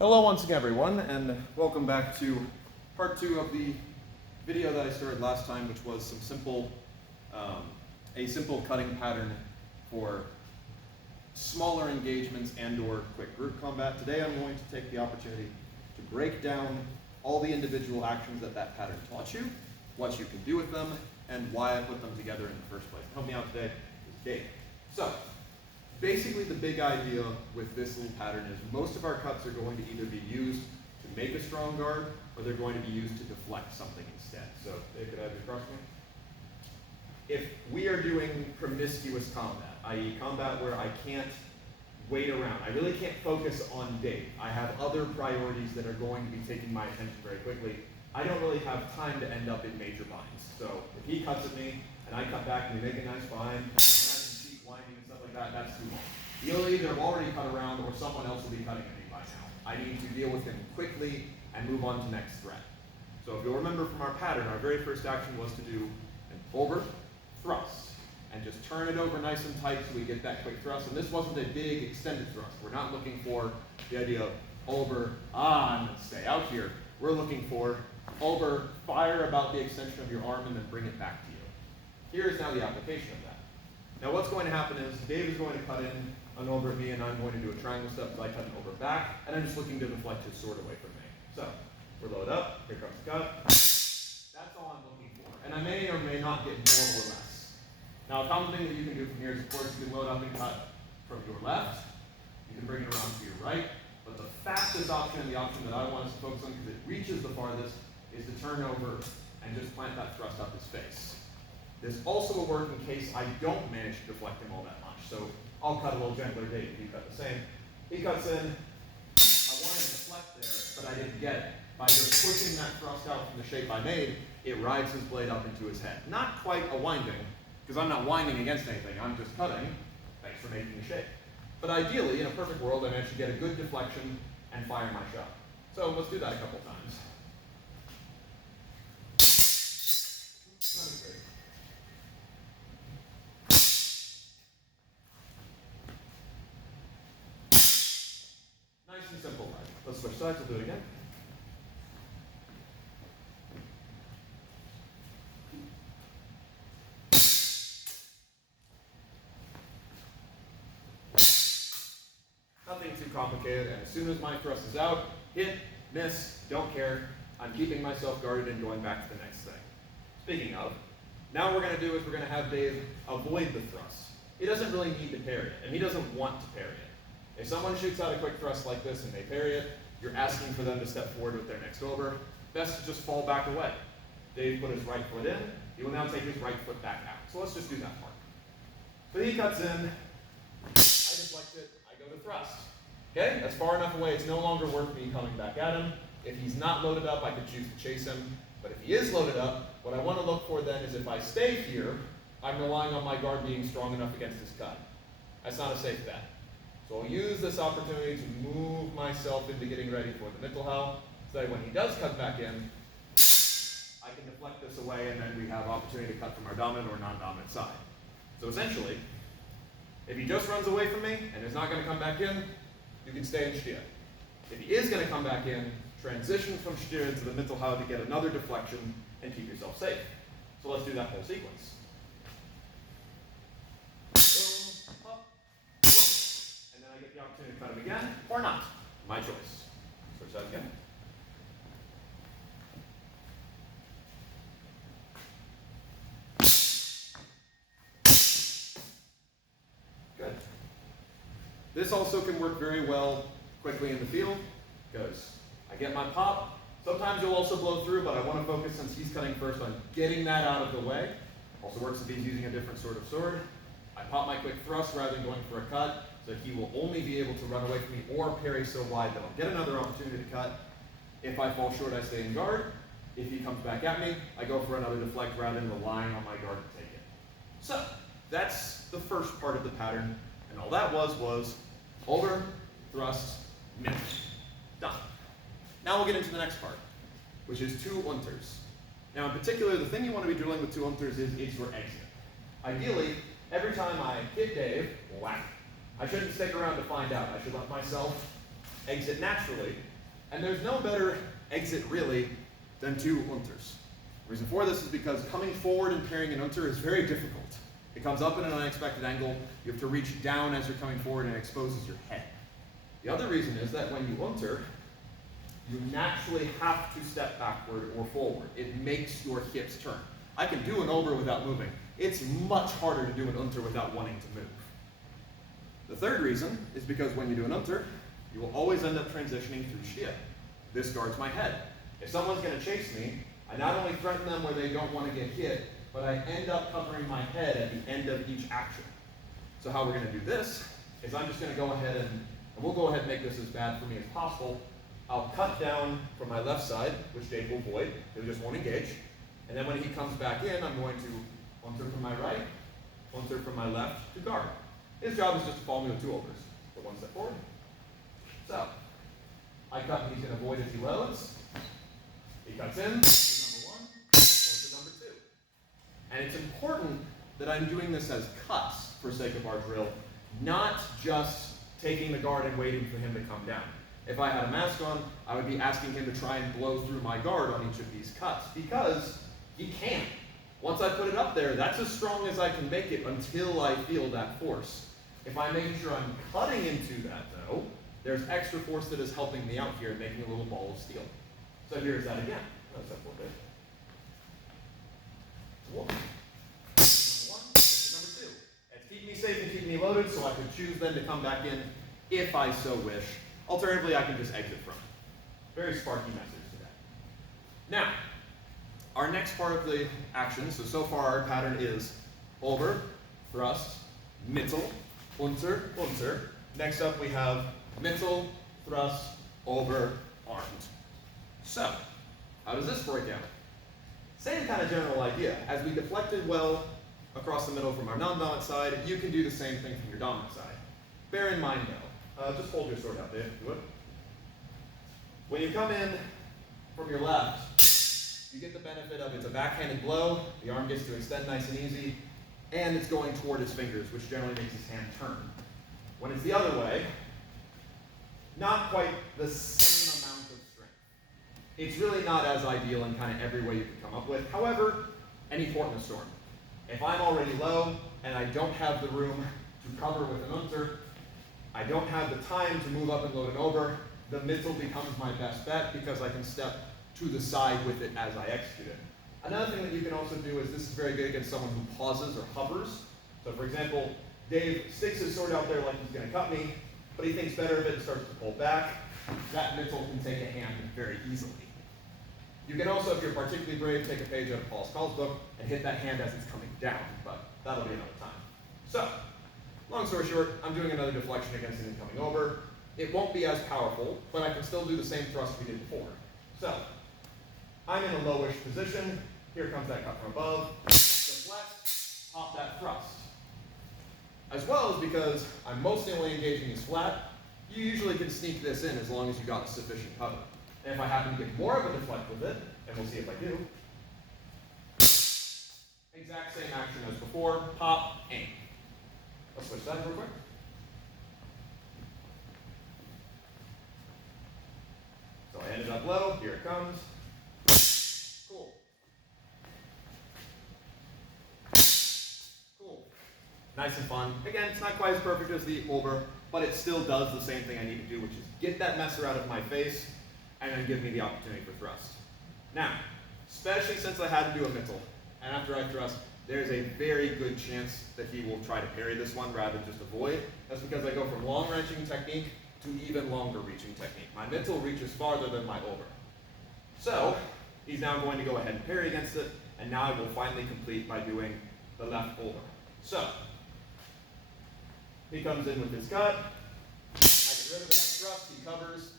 Hello once again everyone, and welcome back to part 2 of the video that I started last time, which was some simple, a simple cutting pattern for smaller engagements and or quick group combat. Today I'm going to take the opportunity to break down all the individual actions that that pattern taught you, what you can do with them, and why I put them together in the first place. Help me out today is Dave. So, basically the big idea with this little pattern is most of our cuts are going to either be used to make a strong guard, or they're going to be used to deflect something instead. So, Dave, could I have you cross me? If we are doing promiscuous combat, i.e. combat where I can't wait around, I really can't focus on Dave. I have other priorities that are going to be taking my attention very quickly. I don't really have time to end up in major binds. So if he cuts at me, and I cut back and we make a nice bind, and I can keep winding and stuff like that, that's too long. He'll either have already cut around or someone else will be cutting at me by now. I need to deal with him quickly and move on to next threat. So if you'll remember from our pattern, our very first action was to do an over thrust and just turn it over nice and tight so we get that quick thrust. And this wasn't a big extended thrust. We're not looking for the idea of over, and stay out here. We're looking for over, fire about the extension of your arm, and then bring it back to you. Here is now the application of that. Now what's going to happen is Dave is going to cut in an over at me, and I'm going to do a triangle step so I cut an over back, and I'm just looking to deflect his sword away from me. So we're loaded up, here comes the cut. That's all I'm looking for. And I may or may not get more or less. Now a common thing that you can do from here is, of course, you can load up and cut from your left. You can bring it around to your right. But the fastest option, and the option that I want us to focus on because it reaches the farthest, is to turn over and just plant that thrust up his face. This also will work in case I don't manage to deflect him all that much. So I'll cut a little gentler, Dave, he cut the same. He cuts in, I wanted to deflect there, but I didn't get it. By just pushing that thrust out from the shape I made, it rides his blade up into his head. Not quite a winding, because I'm not winding against anything, I'm just cutting. Thanks for making the shape. But ideally, in a perfect world, I managed to get a good deflection and fire my shot. So let's do that a couple times. Nice and simple, right? Let's switch sides, we'll do it again. Nothing too complicated, and as soon as my thrust is out, hit, miss, don't care. I'm keeping myself guarded and going back to the next thing. Speaking of, now what we're going to do is we're going to have Dave avoid the thrust. He doesn't really need to parry it, and he doesn't want to parry it. If someone shoots out a quick thrust like this and they parry it, you're asking for them to step forward with their next over. Best to just fall back away. Dave put his right foot in. He will now take his right foot back out. So let's just do that part. So he cuts in. I deflect it. I go to thrust. Okay, that's far enough away. It's no longer worth me coming back at him. If he's not loaded up, I could choose to chase him. But if he is loaded up, what I want to look for then is if I stay here, I'm relying on my guard being strong enough against his cut. That's not a safe bet. So I'll use this opportunity to move myself into getting ready for the Mittelhau, so that when he does cut back in, I can deflect this away, and then we have opportunity to cut from our dominant or non-dominant side. So essentially, if he just runs away from me and is not going to come back in, you can stay in Stier. If he is going to come back in, transition from Stier to the Mittelhau to get another deflection and keep yourself safe. So let's do that whole sequence. Boom, up, whoop, and then I get the opportunity to cut him again, or not. My choice. Switch that again. Good. This also can work very well quickly in the field, because I get my pop. Sometimes you'll also blow through, but I want to focus, since he's cutting first, on getting that out of the way. Also works if he's using a different sort of sword. I pop my quick thrust rather than going for a cut, so he will only be able to run away from me or parry so wide that I'll get another opportunity to cut. If I fall short, I stay in guard. If he comes back at me, I go for another deflect rather than relying on my guard to take it. So, that's the first part of the pattern, and all that was over, thrust, middle. Done. Now we'll get into the next part, which is two unters. Now in particular, the thing you want to be drilling with two unters is your exit. Ideally, every time I hit Dave, whack. I shouldn't stick around to find out. I should let myself exit naturally, and there's no better exit really than two unters. The reason for this is because coming forward and parrying an unter is very difficult. It comes up in an unexpected angle, you have to reach down as you're coming forward and it exposes your head. The other reason is that when you unter, you naturally have to step backward or forward. It makes your hips turn. I can do an over without moving. It's much harder to do an unter without wanting to move. The third reason is because when you do an unter, you will always end up transitioning through steer. This guards my head. If someone's going to chase me, I not only threaten them where they don't want to get hit, but I end up covering my head at the end of each action. So how we're going to do this is I'm just going to go ahead and we'll go ahead and make this as bad for me as possible. I'll cut down from my left side, which Dave will avoid. He just won't engage. And then when he comes back in, I'm going to unter from my right, unter from my left to guard. His job is just to follow me with two overs. So one step forward. So I cut and he's going to avoid as he loads. He cuts in, number one, onto number two. And it's important that I'm doing this as cuts for sake of our drill, not just taking the guard and waiting for him to come down. If I had a mask on, I would be asking him to try and blow through my guard on each of these cuts, because he can't. Once I put it up there, that's as strong as I can make it until I feel that force. If I'm making sure I'm cutting into that, though, there's extra force that is helping me out here, making a little ball of steel. So here's that again. That's that for a bit. One. Number one, number two. It's keep me safe and keep me loaded, so I could choose then to come back in if I so wish. Alternatively, I can just exit from it. Very sparky message today. Now, our next part of the action, so far our pattern is over, thrust, mittel, unter, unter. Next up we have mittel, thrust, over, armed. So, how does this break down? Same kind of general idea. As we deflected well across the middle from our non-dominant side, you can do the same thing from your dominant side. Bear in mind though, just hold your sword out there, if you would. When you come in from your left, you get the benefit of it's a backhanded blow, the arm gets to extend nice and easy, and it's going toward his fingers, which generally makes his hand turn. When it's the other way, not quite the same amount of strength. It's really not as ideal in kind of every way you can come up with. However, any port in a storm. If I'm already low and I don't have the room to cover with an unter, I don't have the time to move up and load it over, the mittel becomes my best bet because I can step to the side with it as I execute it. Another thing that you can also do is this is very good against someone who pauses or hovers. So for example, Dave sticks his sword out there like he's going to cut me, but he thinks better of it and starts to pull back. That mittel can take a hand very easily. You can also, if you're particularly brave, take a page out of Paul's Call's book and hit that hand as it's coming down, but that'll be another time. So, long story short, I'm doing another deflection against an incoming over. It won't be as powerful, but I can still do the same thrust we did before. So, I'm in a lowish position. Here comes that cut from above. Deflect, pop that thrust. As well as because I'm mostly only engaging these flat, you usually can sneak this in as long as you got sufficient cover. And if I happen to get more of a deflect with it, and we'll see if I do, exact same action as before, pop, aim. Let's switch that real quick. So I ended up low, here it comes. Cool. Cool. Nice and fun. Again, it's not quite as perfect as the over, but it still does the same thing I need to do, which is get that messer out of my face, and then give me the opportunity for thrust. Now, especially since I had to do a mittel, and after I thrust, there's a very good chance that he will try to parry this one rather than just avoid. That's because I go from long wrenching technique to even longer reaching technique. My mittel reaches farther than my over. So, he's now going to go ahead and parry against it, and now I will finally complete by doing the left over. So, he comes in with his cut, I get rid of that thrust, he covers,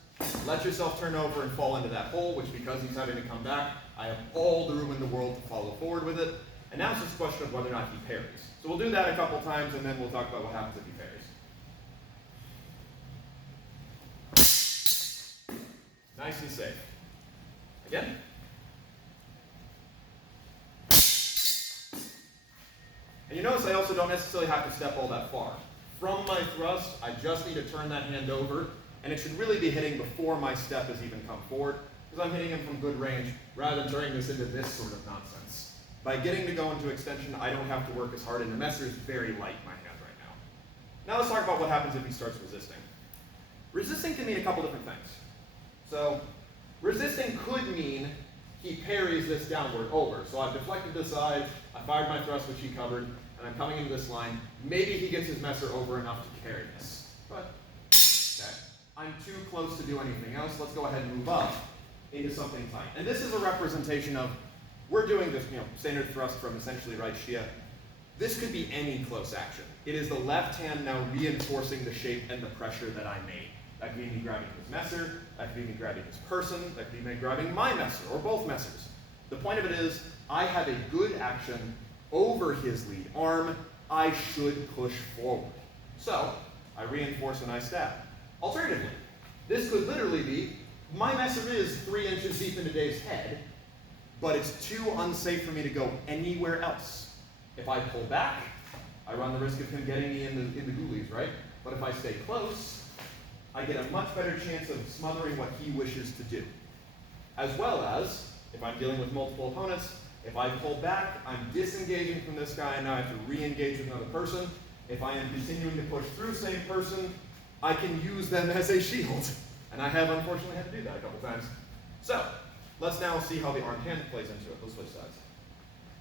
let yourself turn over and fall into that hole, which because he's having to come back, I have all the room in the world to follow forward with it. And now it's just a question of whether or not he parries. So we'll do that a couple times, and then we'll talk about what happens if he parries. Nice and safe. Again. And you notice I also don't necessarily have to step all that far. From my thrust, I just need to turn that hand over And it should really be hitting before my step has even come forward, because I'm hitting him from good range, rather than turning this into this sort of nonsense. By getting to go into extension, I don't have to work as hard, and the messer is very light in my hand right now. Now let's talk about what happens if he starts resisting. Resisting can mean a couple different things. So resisting could mean he parries this downward over. So I've deflected this side, I fired my thrust, which he covered, and I'm coming into this line. Maybe he gets his messer over enough to carry this. But, okay, I'm too close to do anything else. Let's go ahead and move up into something tight. And this is a representation of, we're doing this, standard thrust from essentially right Shia. This could be any close action. It is the left hand now reinforcing the shape and the pressure that I made. That could be me grabbing his messer, that could be me grabbing his person, that could be me grabbing my messer, or both messers. The point of it is, I have a good action over his lead arm. I should push forward. So, I reinforce and I stab. Alternatively, this could literally be, my messer is 3 inches deep into Dave's head, but it's too unsafe for me to go anywhere else. If I pull back, I run the risk of him getting me in the ghoulies, right? But if I stay close, I get a much better chance of smothering what he wishes to do. As well as, if I'm dealing with multiple opponents, if I pull back, I'm disengaging from this guy, and now I have to re-engage with another person. If I am continuing to push through same person, I can use them as a shield. And I have unfortunately had to do that a couple times. So, let's now see how the armed hand plays into it. Let's switch sides.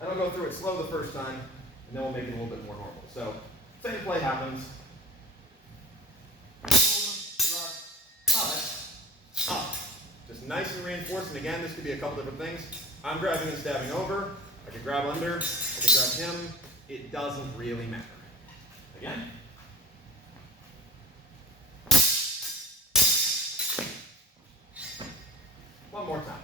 And I'll go through it slow the first time, and then we'll make it a little bit more normal. So, same play happens. Up. Just nice and reinforced, and again, this could be a couple different things. I'm grabbing and stabbing over. I could grab under. I could grab him. It doesn't really matter. Again. One more time.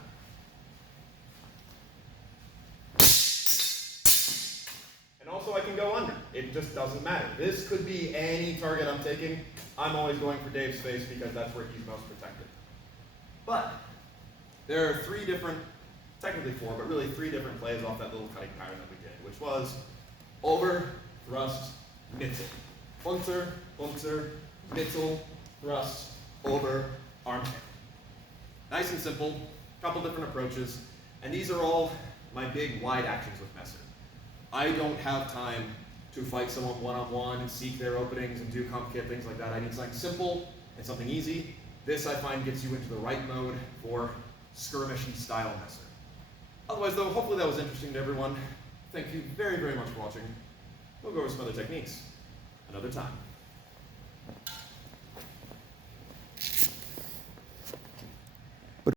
And also I can go under. It just doesn't matter. This could be any target I'm taking. I'm always going for Dave's face because that's where he's most protected. But there are technically four, but really 3 different plays off that little cutting pattern that we did, which was over, thrust, mittel. Unter, mittel, thrust, over, arm hand. Nice and simple, couple different approaches, and these are all my big wide actions with messer. I don't have time to fight someone one-on-one and seek their openings and do complicated things like that. I need something simple and something easy. This, I find, gets you into the right mode for skirmishy style messer. Otherwise, though, hopefully that was interesting to everyone. Thank you very, very much for watching. We'll go over some other techniques another time.